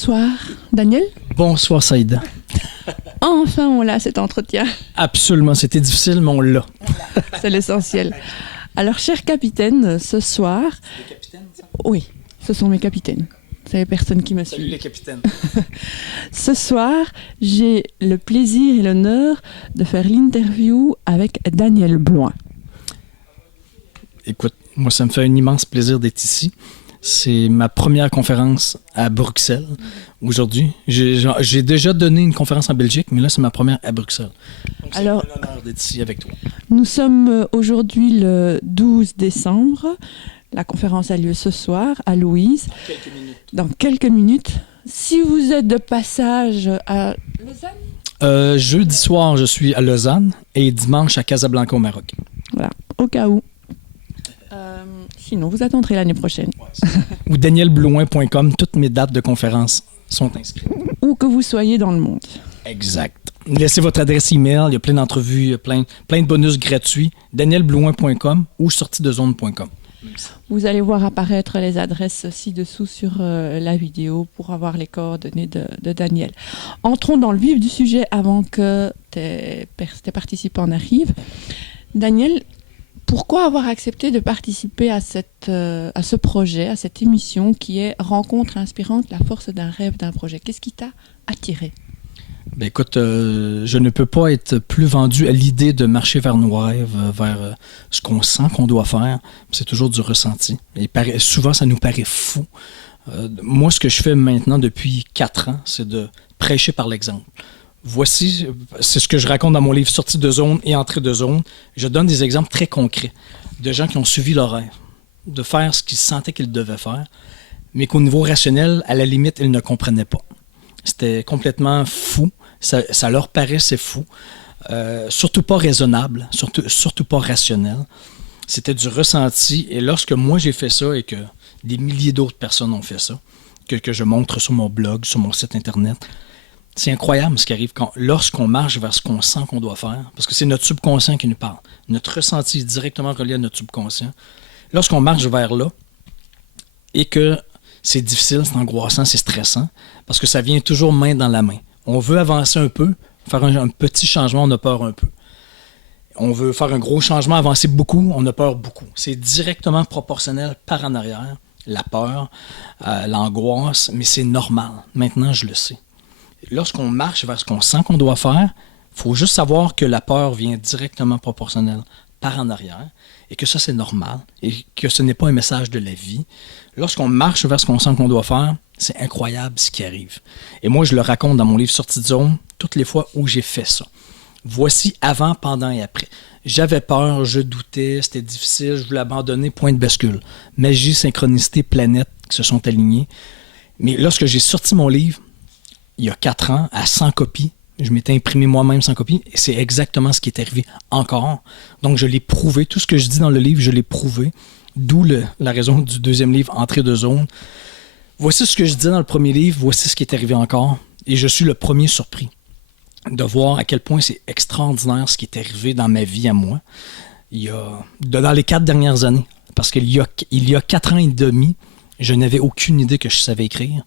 Bonsoir, Daniel. Bonsoir, Saïda. Enfin, on l'a, cet entretien. Absolument, c'était difficile, mais on l'a. C'est l'essentiel. Alors, cher capitaine, ce soir... C'est les capitaines, ça? Oui, ce sont mes capitaines. C'est les personnes qui me suivent. Salut les capitaines. Ce soir, j'ai le plaisir et l'honneur de faire l'interview avec Daniel Bloin. Écoute, moi, ça me fait un immense plaisir d'être ici. C'est ma première conférence à Bruxelles aujourd'hui. J'ai déjà donné une conférence en Belgique, mais là, c'est ma première à Bruxelles. Donc, c'est un honneur d'être ici avec toi. Nous sommes aujourd'hui le 12 décembre. La conférence a lieu ce soir à Louise. Dans quelques minutes. Si vous êtes de passage à Lausanne? Jeudi soir, je suis à Lausanne et dimanche à Casablanca au Maroc. Voilà, au cas où. Sinon, vous attendrez l'année prochaine. Ou danielblouin.com, toutes mes dates de conférence sont inscrites. Où que vous soyez dans le monde. Exact. Laissez votre adresse email, il y a plein d'entrevues, il y a plein de bonus gratuits. danielblouin.com ou sortidezone.com. Vous allez voir apparaître les adresses ci-dessous sur la vidéo pour avoir les coordonnées de Daniel. Entrons dans le vif du sujet avant que tes participants n'arrivent. Daniel, pourquoi avoir accepté de participer à ce projet, à cette émission qui est Rencontre inspirante, la force d'un rêve, d'un projet? Qu'est-ce qui t'a attiré? Ben écoute, je ne peux pas être plus vendu à l'idée de marcher vers nos rêves, vers ce qu'on sent qu'on doit faire. C'est toujours du ressenti. Et souvent, ça nous paraît fou. Moi, ce que je fais maintenant depuis 4 ans, c'est de prêcher par l'exemple. Voici, c'est ce que je raconte dans mon livre Sortie de zone et Entrée de zone. Je donne des exemples très concrets de gens qui ont suivi leur rêve, de faire ce qu'ils sentaient qu'ils devaient faire, mais qu'au niveau rationnel, à la limite, ils ne comprenaient pas. C'était complètement fou. Ça leur paraissait fou. Surtout pas raisonnable, surtout pas rationnel. C'était du ressenti. Et lorsque moi j'ai fait ça et que des milliers d'autres personnes ont fait ça, que je montre sur mon blog, sur mon site internet, c'est incroyable ce qui arrive lorsqu'on marche vers ce qu'on sent qu'on doit faire, parce que c'est notre subconscient qui nous parle. Notre ressenti est directement relié à notre subconscient. Lorsqu'on marche vers là et que c'est difficile, c'est angoissant, c'est stressant, parce que ça vient toujours main dans la main. On veut avancer un peu, faire un petit changement, on a peur un peu. On veut faire un gros changement, avancer beaucoup, on a peur beaucoup. C'est directement proportionnel par en arrière, la peur, l'angoisse, mais c'est normal. Maintenant, je le sais. Lorsqu'on marche vers ce qu'on sent qu'on doit faire, il faut juste savoir que la peur vient directement proportionnelle par en arrière et que ça, c'est normal et que ce n'est pas un message de la vie. Lorsqu'on marche vers ce qu'on sent qu'on doit faire, c'est incroyable ce qui arrive. Et moi, je le raconte dans mon livre Sortie de zone, toutes les fois où j'ai fait ça. Voici avant, pendant et après. J'avais peur, je doutais, c'était difficile, je voulais abandonner, point de bascule. Magie, synchronicité, planètes qui se sont alignées. Mais lorsque j'ai sorti mon livre, il y a 4 ans, à 100 copies, je m'étais imprimé moi-même 100 copies, et c'est exactement ce qui est arrivé encore. Donc, je l'ai prouvé. Tout ce que je dis dans le livre, je l'ai prouvé. D'où la raison du deuxième livre, Entrée de zone. Voici ce que je disais dans le premier livre, voici ce qui est arrivé encore. Et je suis le premier surpris de voir à quel point c'est extraordinaire ce qui est arrivé dans ma vie à moi. Dans les 4 dernières années. Parce qu'il y a 4 ans et demi, je n'avais aucune idée que je savais écrire.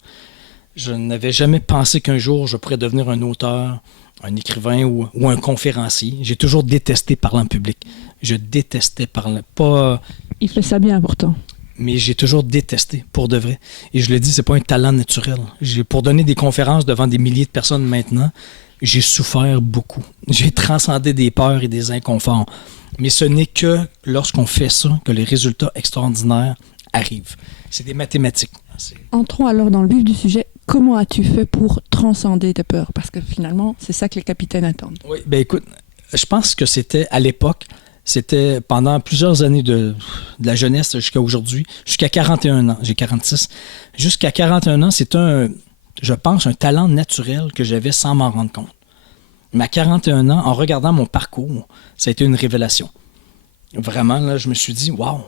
Je n'avais jamais pensé qu'un jour je pourrais devenir un auteur, un écrivain ou un conférencier. J'ai toujours détesté parler en public. Je détestais parler. Pas. Il fait ça bien pourtant. Mais j'ai toujours détesté, pour de vrai. Et je le dis, c'est pas un talent naturel. Pour donner des conférences devant des milliers de personnes maintenant, j'ai souffert beaucoup. J'ai transcendé des peurs et des inconforts. Mais ce n'est que lorsqu'on fait ça que les résultats extraordinaires arrivent. C'est des mathématiques. Entrons alors dans le vif du sujet. Comment as-tu fait pour transcender tes peurs? Parce que finalement, c'est ça que les capitaines attendent. Oui, bien écoute, je pense que c'était à l'époque, c'était pendant plusieurs années de la jeunesse jusqu'à aujourd'hui, jusqu'à 41 ans, j'ai 46. Jusqu'à 41 ans, c'est je pense, un talent naturel que j'avais sans m'en rendre compte. Mais à 41 ans, en regardant mon parcours, ça a été une révélation. Vraiment, là, je me suis dit, waouh!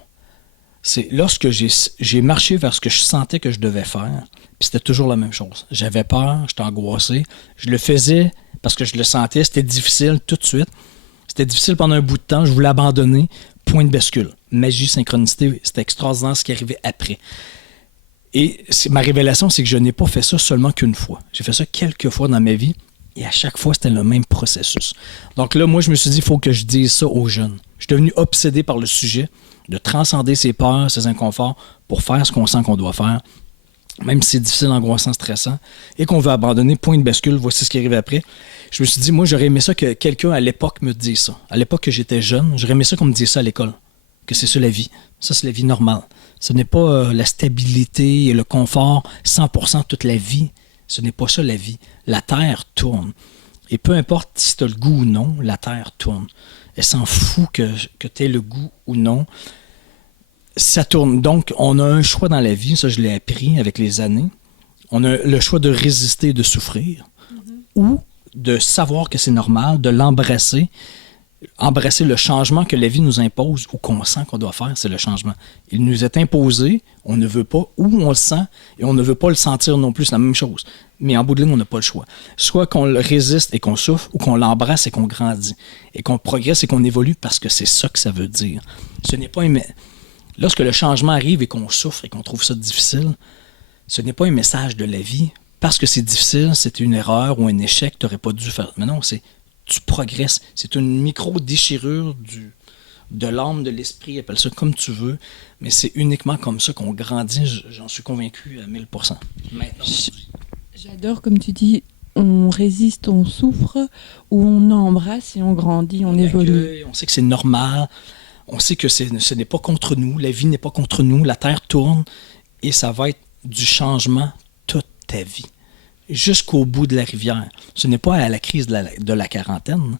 C'est lorsque j'ai marché vers ce que je sentais que je devais faire, puis c'était toujours la même chose. J'avais peur, j'étais angoissé, je le faisais parce que je le sentais, c'était difficile tout de suite. C'était difficile pendant un bout de temps, je voulais abandonner, point de bascule. Magie, synchronicité, c'était extraordinaire ce qui arrivait après. Et ma révélation, c'est que je n'ai pas fait ça seulement qu'une fois. J'ai fait ça quelques fois dans ma vie et à chaque fois, c'était le même processus. Donc là, moi, je me suis dit, il faut que je dise ça aux jeunes. Je suis devenu obsédé par le sujet de transcender ses peurs, ses inconforts pour faire ce qu'on sent qu'on doit faire, même si c'est difficile, angoissant, stressant, et qu'on veut abandonner, point de bascule, voici ce qui arrive après. Je me suis dit, moi, j'aurais aimé ça que quelqu'un à l'époque me dise ça. À l'époque que j'étais jeune, j'aurais aimé ça qu'on me dise ça à l'école, que c'est ça la vie. Ça, c'est la vie normale. Ce n'est pas la stabilité et le confort 100% toute la vie. Ce n'est pas ça la vie. La Terre tourne. Et peu importe si tu as le goût ou non, la Terre tourne. Elle s'en fout que tu aies le goût ou non. Ça tourne. Donc, on a un choix dans la vie, ça je l'ai appris avec les années. On a le choix de résister et de souffrir, ou de savoir que c'est normal, de l'embrasser, embrasser le changement que la vie nous impose ou qu'on sent qu'on doit faire, c'est le changement. Il nous est imposé, on ne veut pas, ou on le sent, et on ne veut pas le sentir non plus, c'est la même chose. Mais en bout de ligne, on n'a pas le choix. Soit qu'on le résiste et qu'on souffre, ou qu'on l'embrasse et qu'on grandit, et qu'on progresse et qu'on évolue, parce que c'est ça que ça veut dire. Ce n'est pas Lorsque le changement arrive et qu'on souffre et qu'on trouve ça difficile, ce n'est pas un message de la vie. Parce que c'est difficile, c'est une erreur ou un échec, tu n'aurais pas dû faire. Mais non, tu progresses. C'est une micro-déchirure de l'âme, de l'esprit, appelle ça comme tu veux. Mais c'est uniquement comme ça qu'on grandit, j'en suis convaincu à 1000%. Maintenant. J'adore, comme tu dis, on résiste, on souffre, ou on embrasse et on grandit, on évolue. On sait que c'est normal. On sait que ce n'est pas contre nous, la vie n'est pas contre nous, la Terre tourne et ça va être du changement toute ta vie, jusqu'au bout de la rivière. Ce n'est pas à la crise de la quarantaine.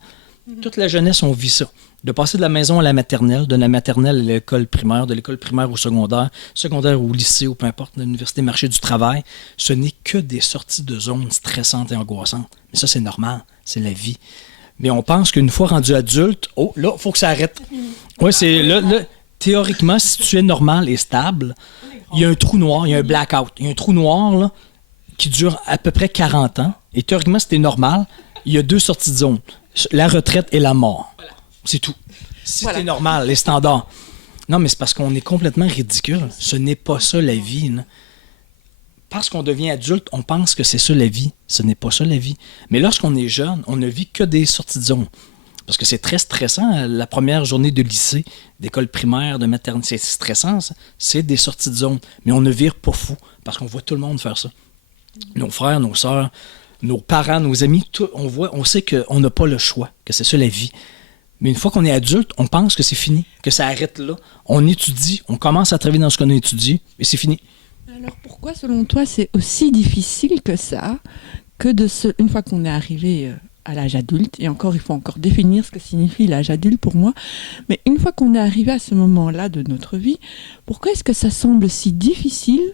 Toute la jeunesse, on vit ça. De passer de la maison à la maternelle, de la maternelle à l'école primaire, de l'école primaire au secondaire, secondaire au lycée ou peu importe, l'université, marché du travail, ce n'est que des sorties de zones stressantes et angoissantes. Mais ça, c'est normal, c'est la vie. Mais on pense qu'une fois rendu adulte, oh, là, il faut que ça arrête. Oui, c'est là, théoriquement, si tu es normal et stable, il y a un trou noir, il y a un blackout. Il y a un trou noir là, qui dure à peu près 40 ans. Et théoriquement, si tu es normal, il y a 2 sorties de zone. La retraite et la mort. Voilà. C'est tout. Si tu es normal, les standards. Non, mais c'est parce qu'on est complètement ridicule. Ce n'est pas ça la vie. Là. Parce qu'on devient adulte, on pense que c'est ça la vie. Ce n'est pas ça la vie. Mais lorsqu'on est jeune, on ne vit que des sorties de zone. Parce que c'est très stressant, la première journée de lycée, d'école primaire, de maternité, c'est stressant, ça. C'est des sorties de zone. Mais on ne vire pas fou, parce qu'on voit tout le monde faire ça. Nos frères, nos sœurs, nos parents, nos amis, tout, on sait qu'on n'a pas le choix, que c'est ça la vie. Mais une fois qu'on est adulte, on pense que c'est fini, que ça arrête là. On étudie, on commence à travailler dans ce qu'on a étudié, et c'est fini. Alors pourquoi, selon toi, c'est aussi difficile que ça, que une fois qu'on est arrivé à l'âge adulte, et encore, il faut encore définir ce que signifie l'âge adulte pour moi, mais une fois qu'on est arrivé à ce moment-là de notre vie, pourquoi est-ce que ça semble si difficile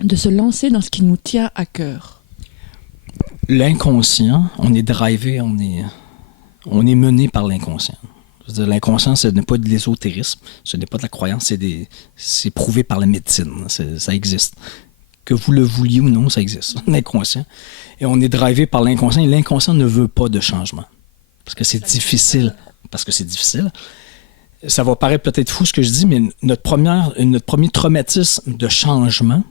de se lancer dans ce qui nous tient à cœur? L'inconscient, on est drivé, on est mené par l'inconscient. L'inconscient, ce n'est pas de l'ésotérisme, ce n'est pas de la croyance, c'est prouvé par la médecine, ça existe. Que vous le vouliez ou non, ça existe, l'inconscient. Et on est drivé par l'inconscient, et l'inconscient ne veut pas de changement. Parce que c'est difficile. Ça va paraître peut-être fou ce que je dis, mais notre premier traumatisme de changement,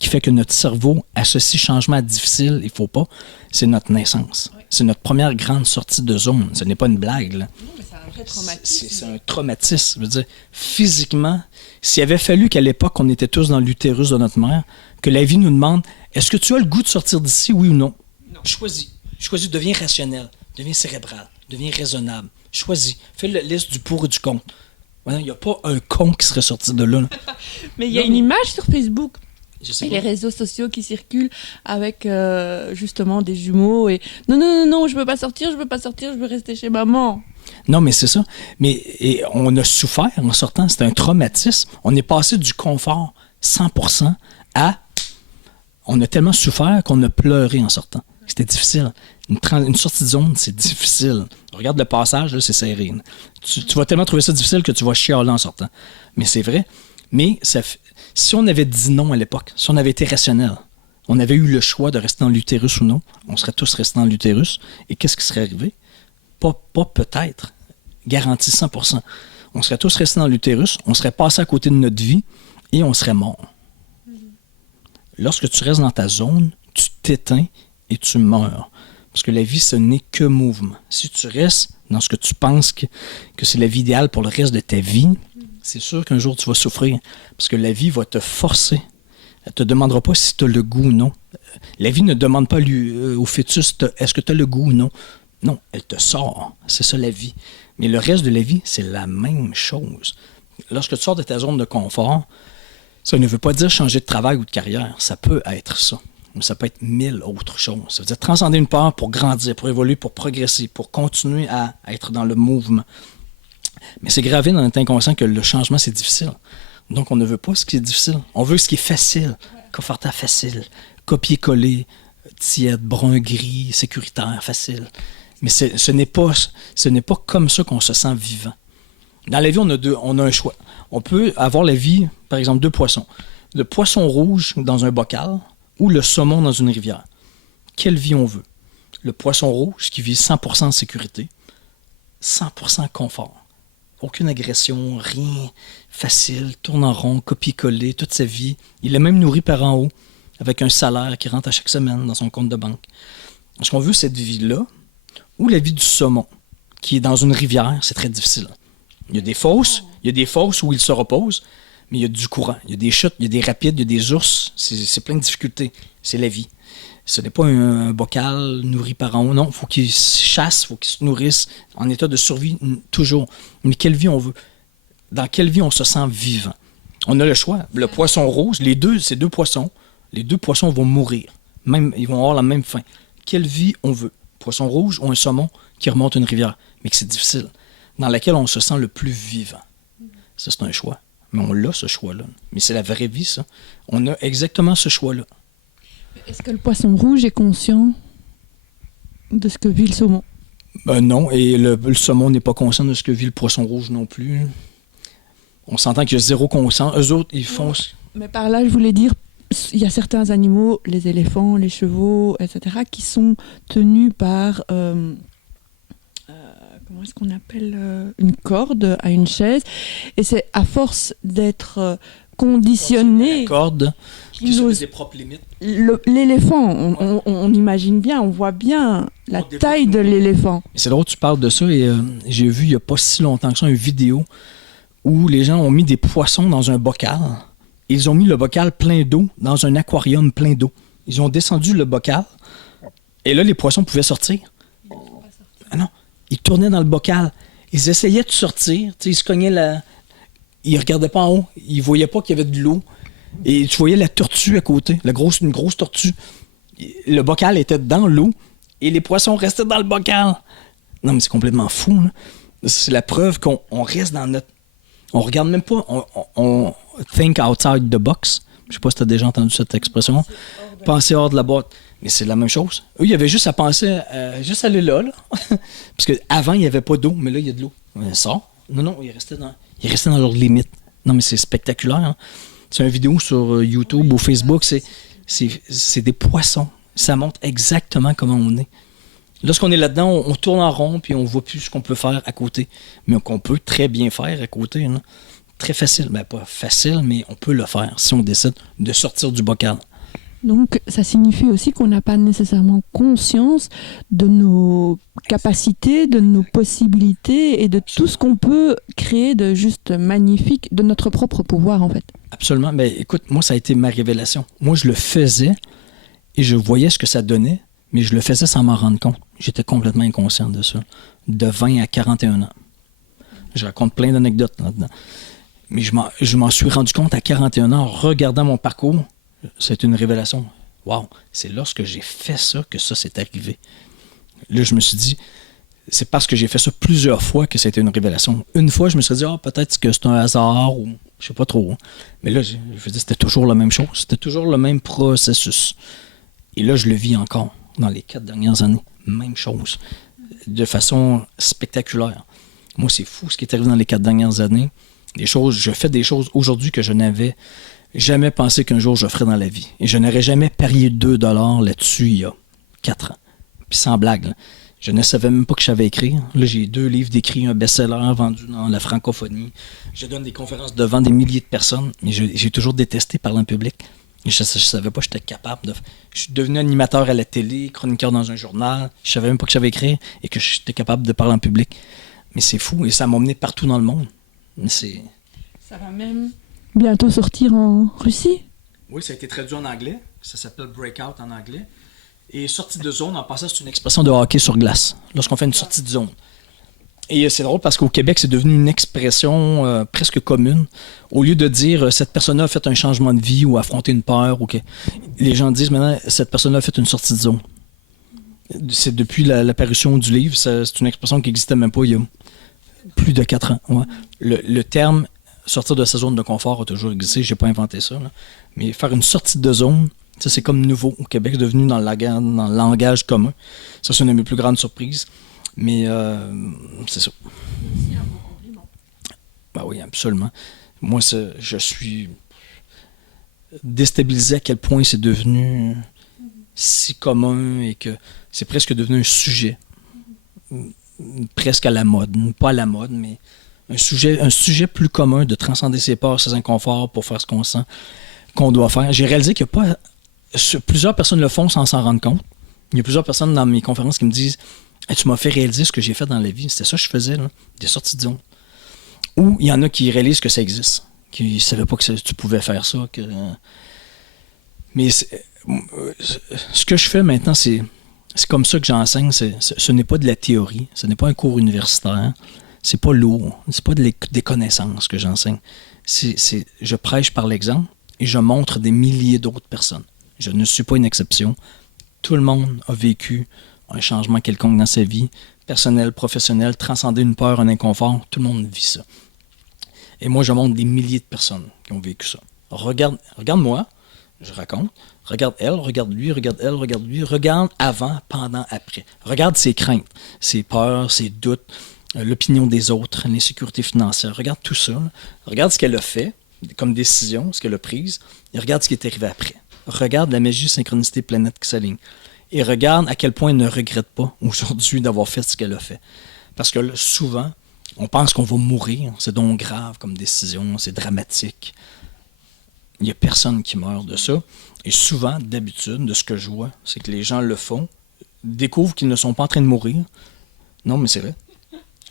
qui fait que notre cerveau associe changement à difficile, il ne faut pas, c'est notre naissance. Oui. C'est notre première grande sortie de zone. Ce n'est pas une blague. Là. Non, mais c'est un vrai traumatisme. C'est un traumatisme. Je veux dire, physiquement, s'il avait fallu qu'à l'époque, on était tous dans l'utérus de notre mère, que la vie nous demande, est-ce que tu as le goût de sortir d'ici, oui ou non? Non. Choisis, deviens rationnel, deviens cérébral, deviens raisonnable. Choisis, fais la liste du pour et du contre. Il n'y a pas un con qui serait sorti de là. Mais il y a une image sur Facebook. Et les réseaux sociaux qui circulent avec justement des jumeaux et non, je veux pas sortir, je veux rester chez maman. Non, mais c'est ça. Et on a souffert en sortant, c'était un traumatisme. On est passé du confort 100% à... On a tellement souffert qu'on a pleuré en sortant. C'était difficile. Une sortie de zone, c'est difficile. Regarde le passage, là, c'est serré. Tu vas tellement trouver ça difficile que tu vas chialer en sortant. Mais c'est vrai. Mais si on avait dit non à l'époque, si on avait été rationnel, on avait eu le choix de rester dans l'utérus ou non, on serait tous restés dans l'utérus. Et qu'est-ce qui serait arrivé? Pas peut-être. Garanti 100%. On serait tous restés dans l'utérus, on serait passé à côté de notre vie et on serait mort. lorsque tu restes dans ta zone, tu t'éteins et tu meurs. Parce que la vie, ce n'est que mouvement. Si tu restes dans ce que tu penses que c'est la vie idéale pour le reste de ta vie, c'est sûr qu'un jour, tu vas souffrir. Parce que la vie va te forcer. Elle ne te demandera pas si tu as le goût ou non. La vie ne demande pas au fœtus, est-ce que tu as le goût ou non. Non, elle te sort. C'est ça la vie. Mais le reste de la vie, c'est la même chose. Lorsque tu sors de ta zone de confort, ça ne veut pas dire changer de travail ou de carrière. Ça peut être ça. Mais ça peut être 1000 autres choses. Ça veut dire transcender une peur pour grandir, pour évoluer, pour progresser, pour continuer à être dans le mouvement. Mais c'est gravé dans notre inconscient que le changement, c'est difficile. Donc, on ne veut pas ce qui est difficile. On veut ce qui est facile, confortable, facile, copier-coller, tiède, brun-gris, sécuritaire, facile. Mais ce n'est pas comme ça qu'on se sent vivant. Dans la vie, on a un choix. On peut avoir la vie, par exemple, 2 poissons. Le poisson rouge dans un bocal ou le saumon dans une rivière. Quelle vie on veut? Le poisson rouge qui vit 100% en sécurité, 100% confort. Aucune agression, rien, facile, tourne en rond, copier-coller, toute sa vie. Il est même nourri par en haut, avec un salaire qui rentre à chaque semaine dans son compte de banque. Est-ce qu'on veut cette vie-là ou la vie du saumon, qui est dans une rivière? C'est très difficile. Il y a des fosses où il se repose, mais il y a du courant. Il y a des chutes, il y a des rapides, il y a des ours. C'est plein de difficultés. C'est la vie. Ce n'est pas un bocal nourri par en haut. Non, il faut qu'il chasse, il faut qu'il se nourrisse en état de survie toujours. Mais quelle vie on veut? Dans quelle vie on se sent vivant? On a le choix. Le poisson rouge, ces 2 poissons, les 2 poissons vont mourir. Même, ils vont avoir la même fin. Quelle vie on veut? Poisson rouge ou un saumon qui remonte une rivière, mais que c'est difficile, dans laquelle on se sent le plus vivant. Ça, c'est un choix. Mais on l'a, ce choix-là. Mais c'est la vraie vie, ça. On a exactement ce choix-là. Est-ce que le poisson rouge est conscient de ce que vit le saumon? Non, et le saumon n'est pas conscient de ce que vit le poisson rouge non plus. On s'entend qu'il y a 0 conscient. Eux autres, ils font... Mais par là, je voulais dire, il y a certains animaux, les éléphants, les chevaux, etc., qui sont tenus par... comment est-ce qu'on appelle une corde à une chaise, et c'est à force d'être conditionné. La corde qui se met des propres limites. L'éléphant, on imagine bien, on voit bien la taille de l'éléphant. C'est drôle que tu parles de ça, et j'ai vu il n'y a pas si longtemps que ça une vidéo où les gens ont mis des poissons dans un bocal. Ils ont mis le bocal plein d'eau dans un aquarium plein d'eau. Ils ont descendu le bocal, et là, les poissons pouvaient sortir. Ah non. Ils tournaient dans le bocal. Ils essayaient de sortir. Ils se cognaient Ils ne regardaient pas en haut. Ils ne voyaient pas qu'il y avait de l'eau. Et tu voyais la tortue à côté. Une grosse tortue. Le bocal était dans l'eau et les poissons restaient dans le bocal. Non, mais c'est complètement fou. Là. C'est la preuve qu'on reste dans notre... On regarde même pas... On think outside the box. Je ne sais pas si tu as déjà entendu cette expression. Penser hors de la boîte. Mais c'est la même chose. Eux, il y avait juste à penser, juste aller là. Parce qu'avant, il n'y avait pas d'eau, mais là, il y a de l'eau. Ça? Non, ils restaient dans leurs limites. Non, mais c'est spectaculaire. Hein? C'est une vidéo sur YouTube ou Facebook. C'est des poissons. Ça montre exactement comment on est. Lorsqu'on est là-dedans, on tourne en rond puis on ne voit plus ce qu'on peut faire à côté. Mais qu'on peut très bien faire à côté. Hein? Très facile. Ben, pas facile, mais on peut le faire si on décide de sortir du bocal. Donc, ça signifie aussi qu'on n'a pas nécessairement conscience de nos capacités, de nos possibilités et de tout ce qu'on peut créer de juste magnifique, de notre propre pouvoir, en fait. Absolument. Mais écoute, moi, ça a été ma révélation. Moi, je le faisais et je voyais ce que ça donnait, mais je le faisais sans m'en rendre compte. J'étais complètement inconscient de ça. De 20 à 41 ans. Je raconte plein d'anecdotes là-dedans. Mais je m'en suis rendu compte à 41 ans en regardant mon parcours. C'est une révélation. Wow! C'est lorsque j'ai fait ça que ça s'est arrivé. Là, je me suis dit, c'est parce que j'ai fait ça plusieurs fois que c'était une révélation. Une fois, je me suis dit, peut-être que c'est un hasard ou je sais pas trop. Mais là, je veux dire, c'était toujours la même chose. C'était toujours le même processus. Et là, je le vis encore dans les 4 dernières années. Même chose. De façon spectaculaire. Moi, c'est fou ce qui est arrivé dans les 4 dernières années. Je fais des choses aujourd'hui que je n'avais jamais pensé qu'un jour je ferais dans la vie. Et je n'aurais jamais parié 2 $ là-dessus il y a 4 ans. Puis sans blague, là. Je ne savais même pas que je savais écrire. Là, j'ai 2 livres d'écrits, un best-seller vendu dans la francophonie. Je donne des conférences devant des milliers de personnes. Mais j'ai toujours détesté parler en public. Je savais pas que j'étais capable de... Je suis devenu animateur à la télé, chroniqueur dans un journal. Je savais même pas que j'avais écrit et que j'étais capable de parler en public. Mais c'est fou et ça m'a emmené partout dans le monde. Mais c'est... Ça va même bientôt sortir en Russie. Oui, ça a été traduit en anglais. Ça s'appelle Breakout en anglais. Et sortie de zone, en passant, c'est une expression de hockey sur glace, lorsqu'on fait une sortie de zone. Et c'est drôle parce qu'au Québec, c'est devenu une expression presque commune. Au lieu de dire cette personne-là a fait un changement de vie ou affronté une peur, les gens disent maintenant cette personne-là a fait une sortie de zone. C'est depuis l'apparition du livre, c'est une expression qui n'existait même pas il y a plus de 4 ans. Ouais. Le terme sortir de sa zone de confort a toujours existé, j'ai pas inventé ça. Là. Mais faire une sortie de zone, ça c'est comme nouveau au Québec, c'est devenu dans le langage commun. Ça, c'est une de mes plus grandes surprises. Mais c'est ça. Ben oui, absolument. Moi, je suis déstabilisé à quel point c'est devenu si commun et que c'est presque devenu un sujet. Presque à la mode. Pas à la mode, mais un sujet plus commun de transcender ses peurs, ses inconforts pour faire ce qu'on sent qu'on doit faire. J'ai réalisé qu'il y a pas... Plusieurs personnes le font sans s'en rendre compte. Il y a plusieurs personnes dans mes conférences qui me disent hey, tu m'as fait réaliser ce que j'ai fait dans la vie. C'était ça que je faisais, là, des sorties de zone. Ou il y en a qui réalisent que ça existe, qui ne savaient pas que tu pouvais faire ça. Mais ce que je fais maintenant, c'est comme ça que j'enseigne. Ce n'est pas de la théorie, ce n'est pas un cours universitaire, c'est pas lourd, c'est pas des connaissances que j'enseigne. Je prêche par l'exemple et je montre des milliers d'autres personnes. Je ne suis pas une exception. Tout le monde a vécu un changement quelconque dans sa vie, personnel, professionnel, transcender une peur, un inconfort, tout le monde vit ça. Et moi, je montre des milliers de personnes qui ont vécu ça. Regarde-moi, je raconte, regarde elle, regarde lui, regarde elle, regarde lui, regarde avant, pendant, après. Regarde ses craintes, ses peurs, ses doutes, l'opinion des autres, l'insécurité financière. Regarde tout ça. Là. Regarde ce qu'elle a fait comme décision, ce qu'elle a prise, et regarde ce qui est arrivé après. Regarde la magie, synchronicité, planète qui s'aligne. Et regarde à quel point elle ne regrette pas aujourd'hui d'avoir fait ce qu'elle a fait. Parce que là, souvent, on pense qu'on va mourir. C'est donc grave comme décision, c'est dramatique. Il n'y a personne qui meurt de ça. Et souvent, d'habitude, de ce que je vois, c'est que les gens le font, découvrent qu'ils ne sont pas en train de mourir. Non, mais c'est vrai.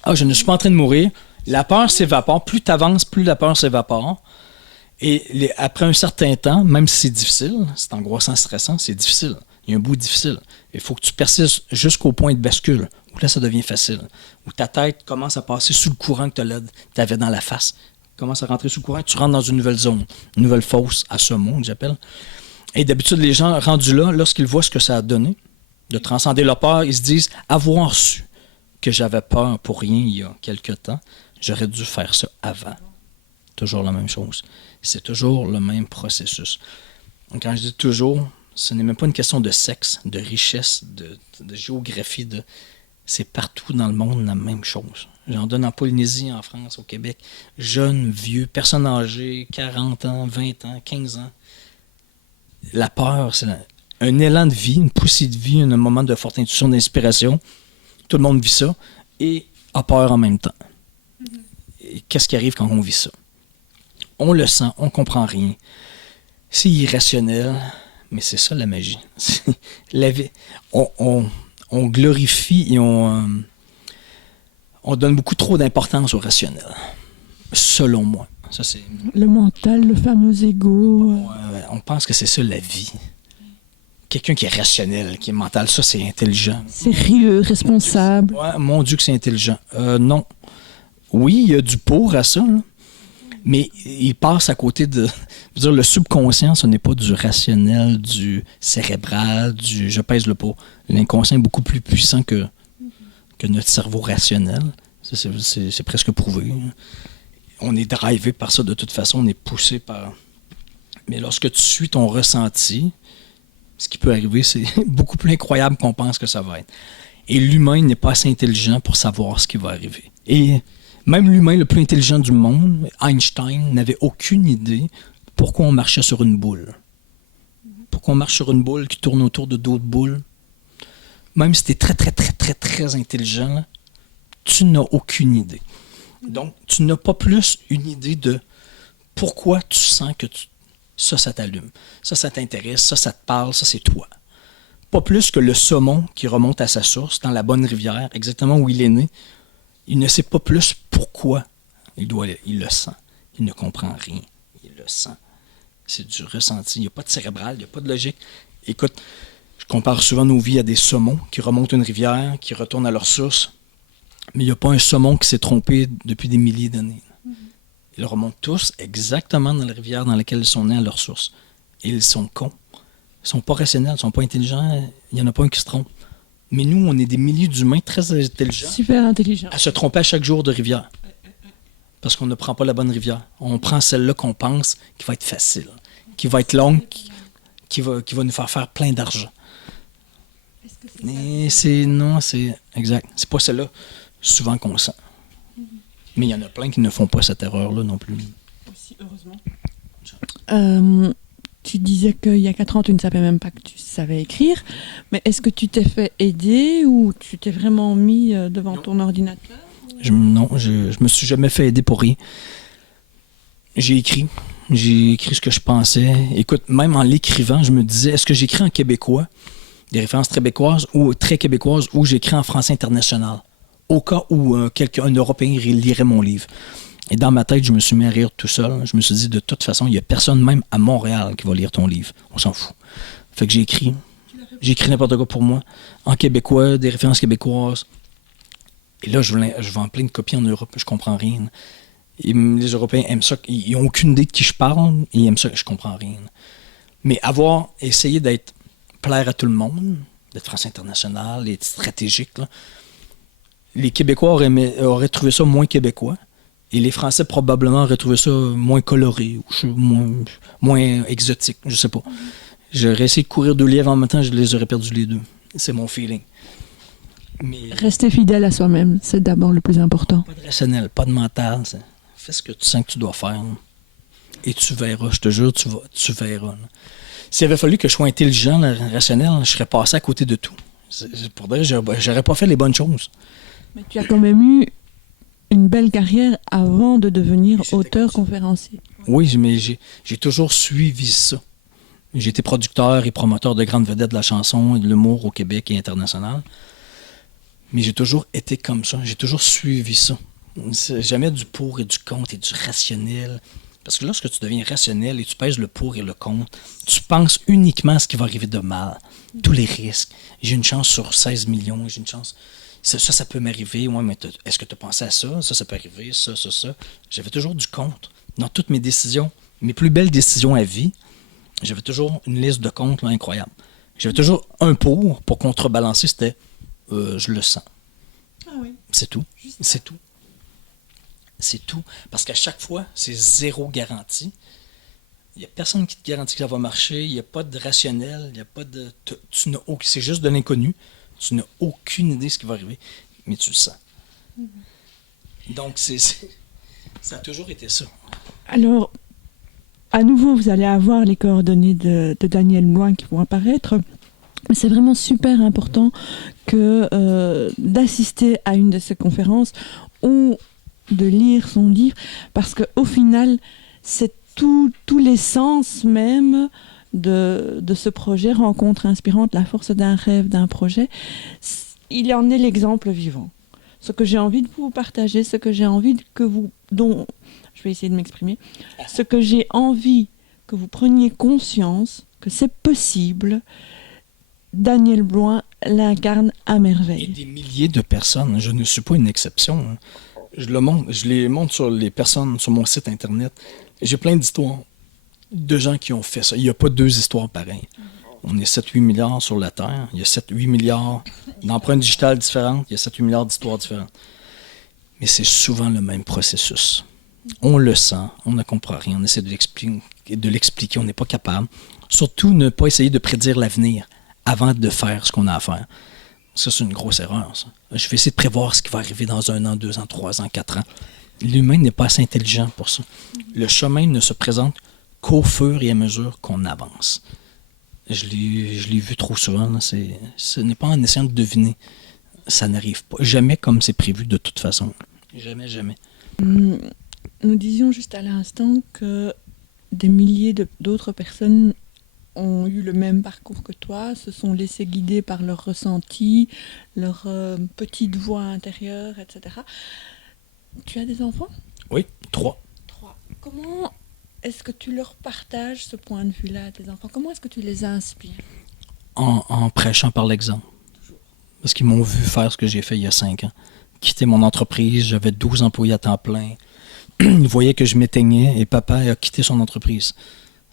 Ah, je ne suis pas en train de mourir. La peur s'évapore. Plus tu avances, plus la peur s'évapore. Et après un certain temps, même si c'est difficile, c'est angoissant, stressant, c'est difficile. Il y a un bout difficile. Il faut que tu persistes jusqu'au point de bascule, où là, ça devient facile. Où ta tête commence à passer sous le courant que tu avais dans la face. Commence à rentrer sous le courant, tu rentres dans une nouvelle zone, une nouvelle fosse à ce mot que j'appelle. Et d'habitude, les gens rendus là, lorsqu'ils voient ce que ça a donné, de transcender leur peur, ils se disent « Avoir su que j'avais peur pour rien il y a quelque temps, j'aurais dû faire ça avant. » Toujours la même chose. C'est toujours le même processus. Donc, quand je dis toujours, ce n'est même pas une question de sexe, de richesse, de géographie. C'est partout dans le monde la même chose. J'en donne en Polynésie, en France, au Québec. Jeunes, vieux, personnes âgées, 40 ans, 20 ans, 15 ans. La peur, c'est un élan de vie, une poussée de vie, un moment de forte intuition, d'inspiration. Tout le monde vit ça et a peur en même temps. Et qu'est-ce qui arrive quand on vit ça? On le sent, on comprend rien. C'est irrationnel, mais c'est ça la magie. La vie, on glorifie et on donne beaucoup trop d'importance au rationnel, selon moi. Ça, c'est... Le mental, le fameux ego. On pense que c'est ça la vie. Quelqu'un qui est rationnel, qui est mental, ça c'est intelligent. Sérieux, responsable. Ouais, mon Dieu que c'est intelligent. Non. Oui, il y a du pour à ça, là. Mais il passe à côté de... Je veux dire, le subconscient, ce n'est pas du rationnel, du cérébral, du je pèse le pot. L'inconscient est beaucoup plus puissant que notre cerveau rationnel. C'est presque prouvé. On est drivé par ça de toute façon, on est poussé par... Mais lorsque tu suis ton ressenti, ce qui peut arriver, c'est beaucoup plus incroyable qu'on pense que ça va être. Et l'humain n'est pas assez intelligent pour savoir ce qui va arriver. Et... même l'humain le plus intelligent du monde, Einstein, n'avait aucune idée pourquoi on marchait sur une boule. Pourquoi on marche sur une boule qui tourne autour de d'autres boules. Même si tu es très, très, très, très, très intelligent, là, tu n'as aucune idée. Donc, tu n'as pas plus une idée de pourquoi tu sens que ça t'allume. Ça t'intéresse, ça te parle, ça, c'est toi. Pas plus que le saumon qui remonte à sa source, dans la bonne rivière, exactement où il est né. Il ne sait pas plus pourquoi il le sent. Il ne comprend rien. Il le sent. C'est du ressenti. Il n'y a pas de cérébral, il n'y a pas de logique. Écoute, je compare souvent nos vies à des saumons qui remontent une rivière, qui retournent à leur source. Mais il n'y a pas un saumon qui s'est trompé depuis des milliers d'années. Ils remontent tous exactement dans la rivière dans laquelle ils sont nés à leur source. Et ils sont cons. Ils sont pas rationnels, ils sont pas intelligents. Il n'y en a pas un qui se trompe. Mais nous, on est des milliers d'humains très intelligents. Super intelligent. À se tromper à chaque jour de rivière. Parce qu'on ne prend pas la bonne rivière. On prend celle-là qu'on pense qui va être facile, qui va être longue, qui va nous faire plein d'argent. Mais c'est exact. C'est pas celle-là souvent qu'on sent. Mais il y en a plein qui ne font pas cette erreur-là non plus. Aussi, heureusement. Tu disais qu'il y a 4 ans, tu ne savais même pas que tu savais écrire. Mais est-ce que tu t'es fait aider ou tu t'es vraiment mis devant ton ordinateur? Non, je me suis jamais fait aider pour rien. J'ai écrit ce que je pensais. Écoute, même en l'écrivant, je me disais, est-ce que j'écris en québécois, des références très québécoises, ou j'écris en français international, au cas où un Européen lirait mon livre. Et dans ma tête, je me suis mis à rire tout seul. Je me suis dit, de toute façon, il n'y a personne, même à Montréal, qui va lire ton livre. On s'en fout. Fait que j'ai écrit. J'ai écrit n'importe quoi pour moi, en québécois, des références québécoises. Et là, je vends plein de copies en Europe, je comprends rien. Et les Européens aiment ça, ils n'ont aucune idée de qui je parle, et ils aiment ça, je comprends rien. Mais avoir essayé plaire à tout le monde, d'être français international, être stratégique, là, les Québécois auraient trouvé ça moins québécois, et les Français probablement auraient trouvé ça moins coloré, ou moins exotique, je sais pas. J'aurais essayé de courir 2 lièvres en même temps, je les aurais perdus les deux. C'est mon feeling. Mais rester fidèle à soi-même, c'est d'abord le plus important. Pas de rationnel, pas de mental. Fais ce que tu sens que tu dois faire. Et tu verras, je te jure, tu verras. Là. S'il avait fallu que je sois intelligent, rationnel, je serais passé à côté de tout. Pour dire, j'aurais pas fait les bonnes choses. Mais tu as quand même eu une belle carrière avant de devenir auteur-conférencier. Oui, mais j'ai toujours suivi ça. J'ai été producteur et promoteur de grandes vedettes de la chanson et de l'humour au Québec et international. Mais j'ai toujours été comme ça. J'ai toujours suivi ça. C'est jamais du pour et du contre et du rationnel. Parce que lorsque tu deviens rationnel et tu pèses le pour et le contre, tu penses uniquement à ce qui va arriver de mal. Tous les risques. J'ai une chance sur 16 millions. J'ai une chance. Ça peut m'arriver. Ouais, mais est-ce que tu as pensé à ça? Ça peut arriver. Ça. J'avais toujours du contre. Dans toutes mes décisions, mes plus belles décisions à vie, j'avais toujours une liste de contre là, incroyable. J'avais toujours un pour contrebalancer, c'était je le sens. Ah oui. C'est tout. C'est tout. C'est tout. Parce qu'à chaque fois, c'est zéro garantie. Il n'y a personne qui te garantit que ça va marcher. Il n'y a pas de rationnel. Il n'y a pas de. C'est juste de l'inconnu. Tu n'as aucune idée de ce qui va arriver. Mais tu le sens. Mm-hmm. Donc, ça a toujours été ça. Alors, à nouveau, vous allez avoir les coordonnées de Daniel Bloin qui vont apparaître. C'est vraiment super important d'assister à une de ces conférences ou de lire son livre, parce qu'au final, c'est tout l'essence même de ce projet, Rencontre inspirante, la force d'un rêve, d'un projet. Il en est l'exemple vivant. Ce que j'ai envie de vous partager, ce que j'ai envie je vais essayer de m'exprimer, ce que j'ai envie que vous preniez conscience que c'est possible. Daniel Bloin l'incarne à merveille. Et des milliers de personnes, je ne suis pas une exception. Je les montre sur les personnes, sur mon site internet. J'ai plein d'histoires de gens qui ont fait ça. Il n'y a pas 2 histoires pareilles. On est 7-8 milliards sur la Terre. Il y a 7-8 milliards d'empreintes digitales différentes. Il y a 7-8 milliards d'histoires différentes. Mais c'est souvent le même processus. On le sent, on ne comprend rien, on essaie de l'expliquer, on n'est pas capable. Surtout, ne pas essayer de prédire l'avenir avant de faire ce qu'on a à faire. Ça, c'est une grosse erreur, ça. Je vais essayer de prévoir ce qui va arriver dans 1 an, 2 ans, 3 ans, 4 ans. L'humain n'est pas assez intelligent pour ça. Le chemin ne se présente qu'au fur et à mesure qu'on avance. Je l'ai vu trop souvent. Là. Ce n'est pas en essayant de deviner. Ça n'arrive pas. Jamais comme c'est prévu de toute façon. Jamais, jamais. Nous disions juste à l'instant que des milliers d'autres personnes ont eu le même parcours que toi, se sont laissés guider par leurs ressentis, leur petite voix intérieure, etc. Tu as des enfants? Oui, 3. Trois. Comment est-ce que tu leur partages ce point de vue-là à tes enfants? Comment est-ce que tu les inspires? En prêchant par l'exemple. Parce qu'ils m'ont vu faire ce que j'ai fait il y a 5 ans. Quitter mon entreprise, j'avais 12 employés à temps plein. Ils voyaient que je m'éteignais et papa a quitté son entreprise.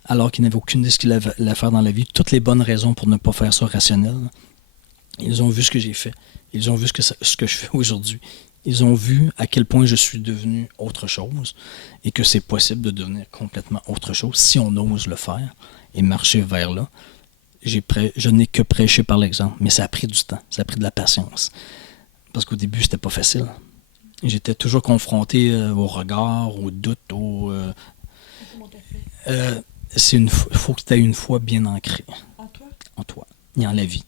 Alors qu'il n'avait aucune idée de ce qu'il allait faire dans la vie. Toutes les bonnes raisons pour ne pas faire ça rationnel. Ils ont vu ce que j'ai fait. Ils ont vu ce que je fais aujourd'hui. Ils ont vu à quel point je suis devenu autre chose et que c'est possible de devenir complètement autre chose si on ose le faire et marcher vers là. Je n'ai que prêché par l'exemple, mais ça a pris du temps, ça a pris de la patience. Parce qu'au début, c'était pas facile. J'étais toujours confronté au regard, au doute, Comment t'as fait? Il faut que tu aies une foi bien ancrée En toi? en toi et en la vie.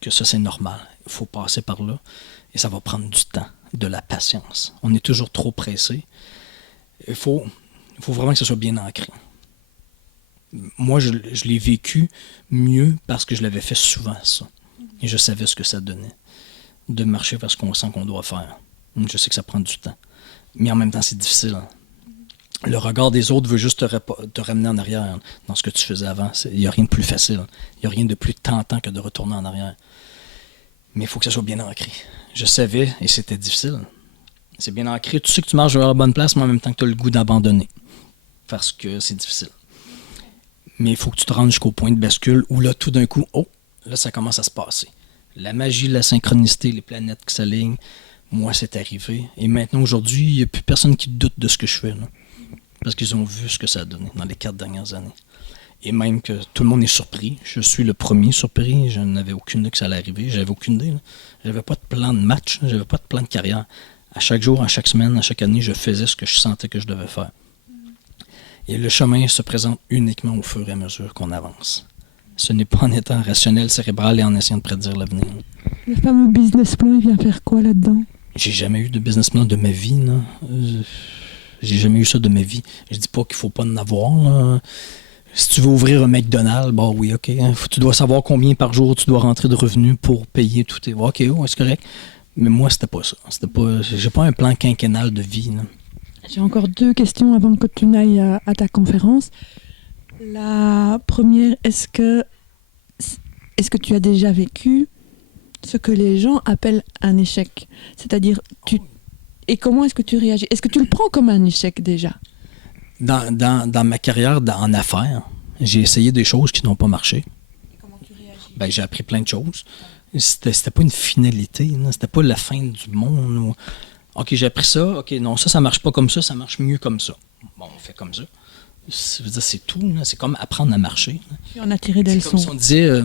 Que ça, c'est normal. Il faut passer par là et ça va prendre du temps, de la patience. On est toujours trop pressé. Il faut vraiment que ça soit bien ancré. Moi, je l'ai vécu mieux parce que je l'avais fait souvent, ça. Et je savais ce que ça donnait. De marcher vers ce qu'on sent qu'on doit faire. Je sais que ça prend du temps. Mais en même temps, c'est difficile. Le regard des autres veut juste te ramener en arrière dans ce que tu faisais avant. Il n'y a rien de plus facile. Il n'y a rien de plus tentant que de retourner en arrière. Mais il faut que ça soit bien ancré. Je savais, et c'était difficile. C'est bien ancré. Tu sais que tu marches vers la bonne place, mais en même temps que tu as le goût d'abandonner. Parce que c'est difficile. Mais il faut que tu te rendes jusqu'au point de bascule où là, tout d'un coup, là, ça commence à se passer. La magie, la synchronicité, les planètes qui s'alignent, moi, c'est arrivé. Et maintenant, aujourd'hui, il n'y a plus personne qui doute de ce que je fais. Là, parce qu'ils ont vu ce que ça a donné dans les 4 dernières années. Et même que tout le monde est surpris. Je suis le premier surpris. Je n'avais aucune idée que ça allait arriver. J'avais aucune idée. Je n'avais pas de plan de match. Je n'avais pas de plan de carrière. À chaque jour, à chaque semaine, à chaque année, je faisais ce que je sentais que je devais faire. Et le chemin se présente uniquement au fur et à mesure qu'on avance. Ce n'est pas en étant rationnel, cérébral et en essayant de prédire l'avenir. Le fameux business plan, il vient faire quoi là-dedans? J'ai jamais eu de business plan de ma vie. Là. J'ai jamais eu ça de ma vie. Je dis pas qu'il faut pas en avoir. Là. Si tu veux ouvrir un McDonald's, bon oui, ok. Tu dois savoir combien par jour tu dois rentrer de revenus pour payer tout tes... Ok, c'est correct. Mais moi, c'était pas ça. J'ai pas un plan quinquennal de vie. Là. J'ai encore 2 questions avant que tu n'ailles à ta conférence. La première, est-ce que tu as déjà vécu ce que les gens appellent un échec? C'est-à-dire, et comment est-ce que tu réagis? Est-ce que tu le prends comme un échec déjà? Dans ma carrière en affaires, j'ai essayé des choses qui n'ont pas marché. Et comment tu réagis? J'ai appris plein de choses. C'était pas une finalité. Là. C'était pas la fin du monde. OK, j'ai appris ça. OK, non, ça marche pas comme ça marche mieux comme ça. Bon, on fait comme ça. C'est tout. Là. C'est comme apprendre à marcher. Là. Tu en as tiré des leçons. Comme si on disait,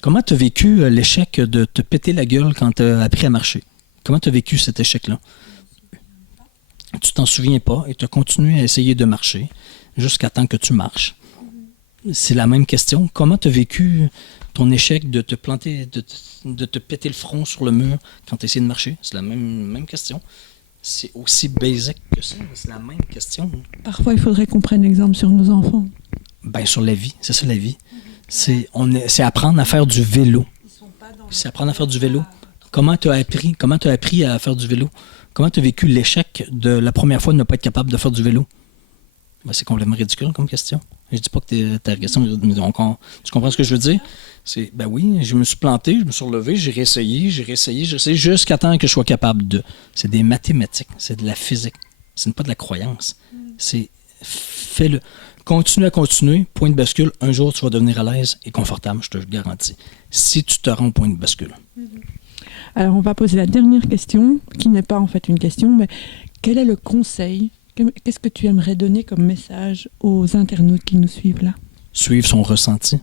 comment tu as vécu l'échec de te péter la gueule quand tu as appris à marcher? Comment tu as vécu cet échec-là? Tu t'en souviens pas et tu as continué à essayer de marcher jusqu'à temps que tu marches. C'est la même question. Comment tu as vécu ton échec de te planter, de te péter le front sur le mur quand tu essayes de marcher? C'est la même question. C'est aussi basic que ça. C'est la même question. Parfois, il faudrait qu'on prenne l'exemple sur nos enfants. Sur la vie. C'est ça, la vie. C'est apprendre à faire du vélo. C'est apprendre à faire du vélo. Comment tu as appris à faire du vélo? Comment tu as vécu l'échec de la première fois de ne pas être capable de faire du vélo? C'est complètement ridicule comme question. Je dis pas que ta question, mais tu comprends ce que je veux dire? C'est, oui, je me suis planté, je me suis relevé, j'ai réessayé jusqu'à temps que je sois capable de. C'est des mathématiques, c'est de la physique. Ce n'est pas de la croyance. C'est, fais-le. Continue à continuer, point de bascule, un jour tu vas devenir à l'aise et confortable, je te le garantis. Si tu te rends au point de bascule. Alors, on va poser la dernière question, qui n'est pas en fait une question, mais quel est le conseil? Qu'est-ce que tu aimerais donner comme message aux internautes qui nous suivent là? Suivre son ressenti.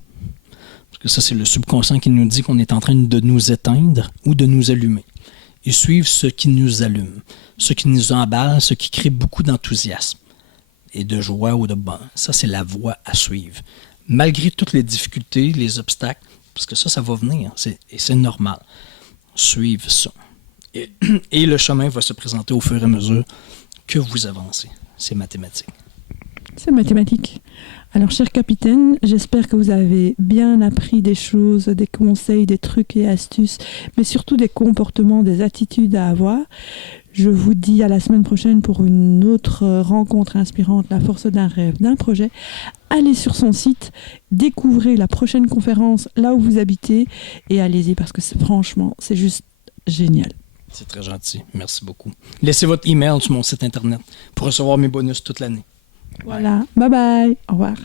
Parce que ça, c'est le subconscient qui nous dit qu'on est en train de nous éteindre ou de nous allumer. Et suivre ce qui nous allume, ce qui nous emballe, ce qui crée beaucoup d'enthousiasme et de joie ou de bonheur. Ça, c'est la voie à suivre. Malgré toutes les difficultés, les obstacles, parce que ça va venir, et c'est normal. Suivre ça. Et le chemin va se présenter au fur et à mesure que vous avancez. C'est mathématique. C'est mathématique. Alors, cher capitaine, j'espère que vous avez bien appris des choses, des conseils, des trucs et astuces, mais surtout des comportements, des attitudes à avoir. Je vous dis à la semaine prochaine pour une autre rencontre inspirante, la force d'un rêve, d'un projet. Allez sur son site, découvrez la prochaine conférence là où vous habitez et allez-y parce que franchement, c'est juste génial. C'est très gentil. Merci beaucoup. Laissez votre email sur mon site internet pour recevoir mes bonus toute l'année. Voilà. Bye bye. Au revoir.